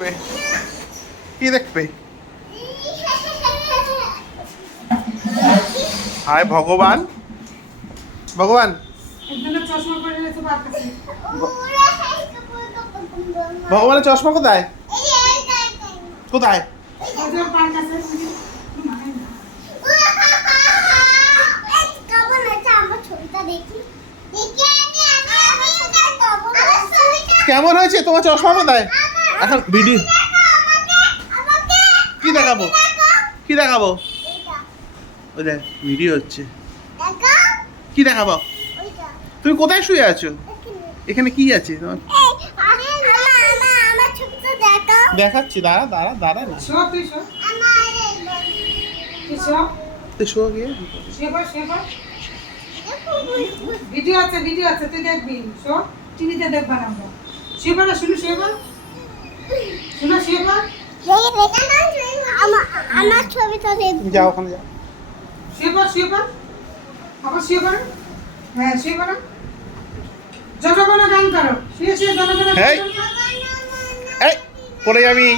কি দেখবে? হায় ভগবান, ভগবান, ভগবানের চশমা কোথায়? কোথায়? কেমন হয়েছে তোমার চশমা? কোথায় এখন ভিডিও? কি দেখাবো? কি দেখাবো? ওই দেখ ভিডিও হচ্ছে। কি দেখাবো? তুমি কোথায় শুয়ে আছো? এখানে কি আছে তোমার? দেখাচ্ছি, দাঁড়া দাঁড়া দাঁড়া না। ভিডিও আছে, ভিডিও আছে, তুই দেখবি। শোন, টিভিতে দেখবা না। শিবা শুনু, শিবা শুনো, শিবা আমার ছবিটা দেখবি। যাও ওখানে যাও। শিবা শিবা আবার শিবা। হ্যাঁ শিবা। জনগণ গান করো, শুয়ে শুয়ে জনগণ গান এই করো। এই পড়ে যাবি।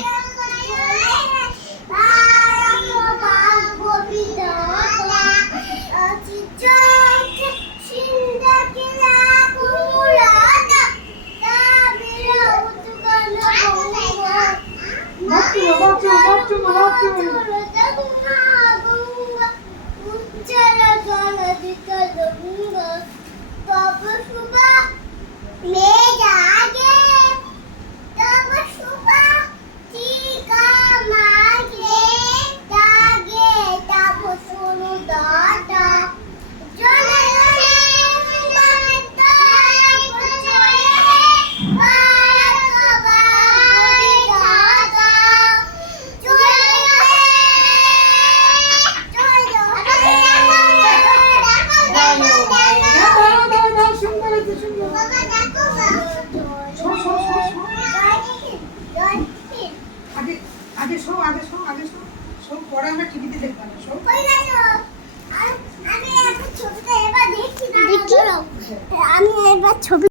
পরে আমরা টিভিতে দেখবো না। আমি এবার ছবি